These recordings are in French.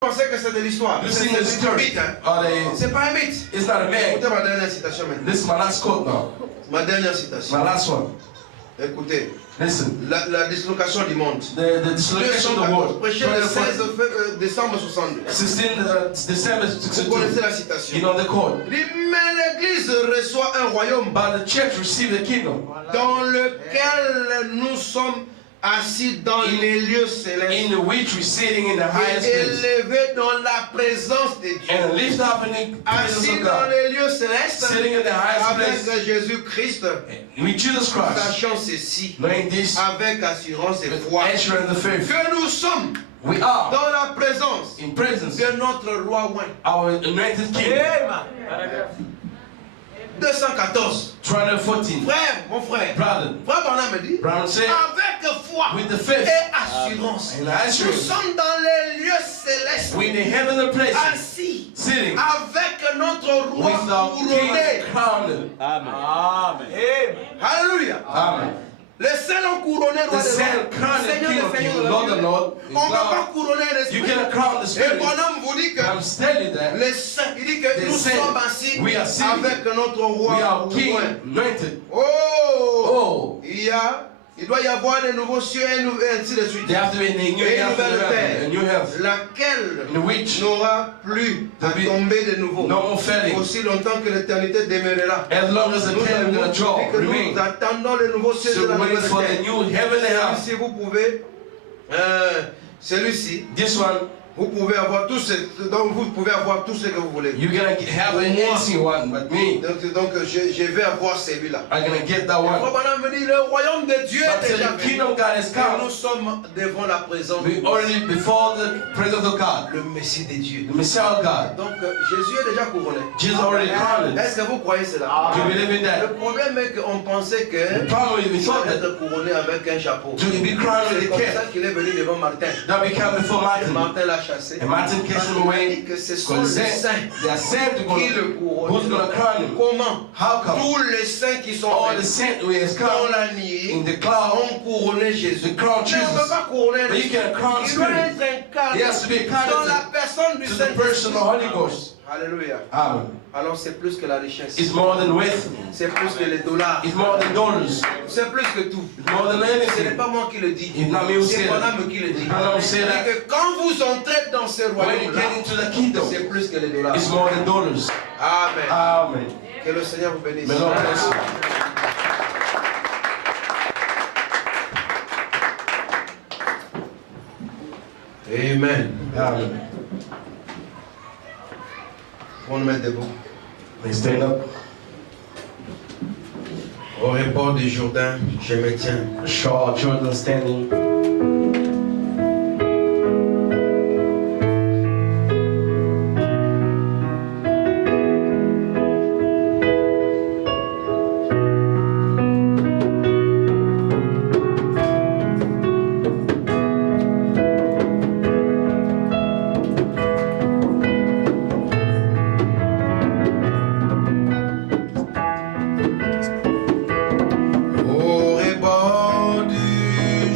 pensez que c'est de l'histoire. You C'est sing the un story. mythe. Hein? Are they, C'est pas un mythe. it's not a man. Écoutez ma dernière citation maintenant. This is my last quote now. Ma dernière citation. My last one. Écoutez, Listen. la dislocation du monde. The dislocation of the world. Prêché le 16 décembre 62. 16 December Vous connaissez 62. la citation. You know the quote. Il dit, mais l'Église reçoit un royaume But the church received the kingdom dans lequel nous sommes assis dans les lieux célestes, in which we're sitting in the highest et place élevés dans la présence de Dieu. and lift up in the presence Assis of dans God. les lieux célestes Sitting in the highest place avec Jésus-Christ, with Jesus Christ. sachant ceci, Knowing this, avec assurance et foi, assurance and faith. que nous sommes We are dans la présence in presence de notre roi oint. our anointed king. 214. 214. Frère, mon frère, Brother, frère Barnabé me dit, Brown said, avec foi with the faith et assurance, and nous assurance, sommes dans les lieux célestes, we're in the heavenly places, assis sitting avec notre roi with our king couronné. crowned. Amen. Alléluia. Amen. Les saints l'ont couronné roi The des same rois. crown the Seigneur king des of kings, seigneurs. Lord the Lord. On ne peut pas couronner You l'esprit. cannot crown the Et spirit. Bonhomme vous dit que I'm telling that les saints, il dit que The nous saints, sommes assis we are sitting. avec notre we are roi king oint. anointed. Oh, Oh, il doit y avoir de nouveaux cieux et ainsi de suite. there have to be a new Et une heaven nouvelle and terre, a new heaven laquelle in which n'aura plus à be tomber de nouveau, no more failing. aussi longtemps que l'éternité demeurera. As long as the Nous kingdom avons and the joy dit que remain. nous attendons le nouveau ciel et So la wait nouvelle for the terre. new heaven and earth. Si vous pouvez, celui-ci, This one, vous pouvez avoir tout ce, donc vous pouvez avoir tout ce que vous voulez. you're gonna have an easy one, but me, Donc je vais avoir celui-là. I'm gonna get that Frère one. Branham me dit, le royaume de Dieu But est déjà the venu. kingdom of God has Et nous come. sommes devant la présence de We already before the presence of God, le Messie de Dieu. the Messiah of God. Donc Jésus est déjà couronné. Jesus already crowned. Est-ce que vous croyez cela? Do you believe in Le that? problème est qu'on pensait que The problem is we il thought fallait that être couronné avec un chapeau. to be crowned C'est with a comme ça cap. qu'il est venu devant Martin. That we come before Et Martin. Martin l'a chassé. And Martin Parce cast him qu'il a away. dit que ce sont Because les they saints are sent to go. qui le Who's couronnent. gonna crown him? Comment? How come? Tous les saints qui sont All the venus saints who has dans come la nuit in the cloud, ont couronné Jésus. the crown Mais on ne peut Jesus. pas couronner But you l'esprit. can crown Il doit spirit. être incarné He has to be dans la connected personne du to the person Saint-Esprit. of Holy Ghost. Alléluia. Amen. Alors c'est plus que la richesse. It's more than wealth. C'est plus que les dollars. It's more than dollars. C'est plus que tout. It's more than Ce n'est anything. pas moi qui le dis. It's not me who C'est said mon it. âme qui le dit. It's not me who said Il that. dit que quand vous entrez dans ce When you royaume-là, get into the kingdom, c'est plus que les dollars. it's more than dollars. Amen. Amen. Que le Seigneur vous bénisse. May Lord bless you. Amen. Amen. On nous met debout. Let's stand up. Au rebord du Jourdain, je me tiens. Shaw, children standing. Au rebord du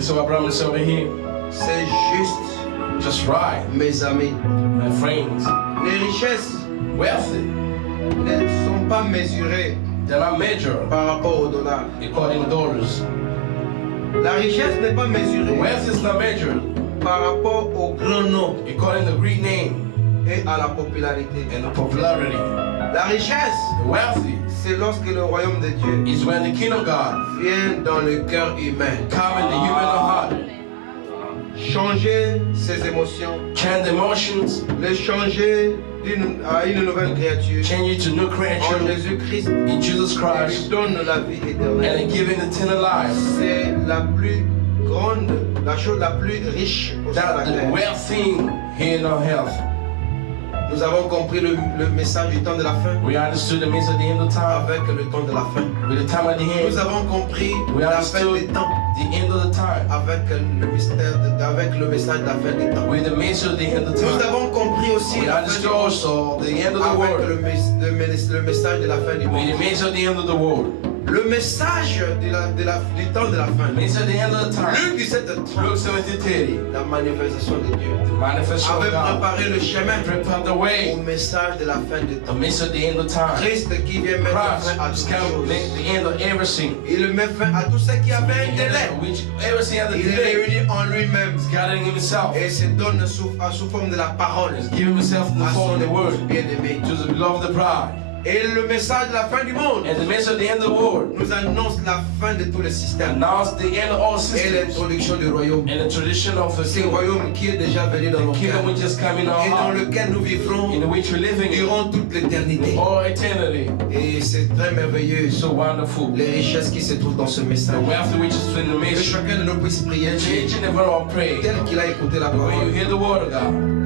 So I promise over here, c'est juste, just right, mes amis. my friends. Les richesses Wealthy, ne sont pas mesurées they're not measured par rapport au dollar. according to dollars. La richesse n'est pas The mesurée wealth is not measured par rapport au grand nom according to great name et à la popularité. and the popularity. La richesse, The wealthy c'est lorsque le royaume de Dieu is when the kingdom of God vient dans le cœur humain. come in the human heart, Changer ses émotions, change the emotions, les changer à une nouvelle créature. change it to new En creature Jésus-Christ, in Jesus il Christ, donne la vie éternelle. and giving eternal life. C'est la plus grande, la chose la plus riche au sein de la That's the terre. wealth thing here in our health. Nous avons compris le message du temps de la fin We understood the message at the end of time, avec le temps de la fin. with the time at the Nous end. avons compris We la fin understood des temps the end of the time. avec avec le message de la fin des temps. With the message of the end of the Nous time. avons compris aussi We la fin du understood monde also the end of the avec world. le message de la fin du With monde. the message of the end of the world. Le message du temps de la fin. The message of the end of the time. Luc 17:30, Luke 17:30. la manifestation de Dieu The manifestation avait of God. préparé le chemin Prepare the au way. message de la fin des The temps. message of the end of time. Christ qui vient mettre Christ fin à has toutes come to choses. make the end of everything. Il met fin à tout ce qui avait un délai. Which everything has a Il est delay. réuni en lui-même He's gathering himself. et se donne sous forme de la parole He's giving himself in the à form son of the épouse word bien-aimée. to the beloved the bride. Et le message de la fin du monde And the message of the end of the world nous annonce la fin de tous les systèmes announced the end of all et systems l'introduction du royaume. and the tradition of the C'est le kingdom. royaume qui est déjà venu dans nos The kingdom cœurs which has come in our et dans heart, lequel nous vivrons in which we're living in durant toute l'éternité. all eternity. Et c'est très merveilleux, So wonderful. les richesses qui se trouvent dans ce The message. wealth which is in the Que mission. chacun de nous puisse prier Each and every one pray. tel qu'il a écouté la When you parole. hear the word of God,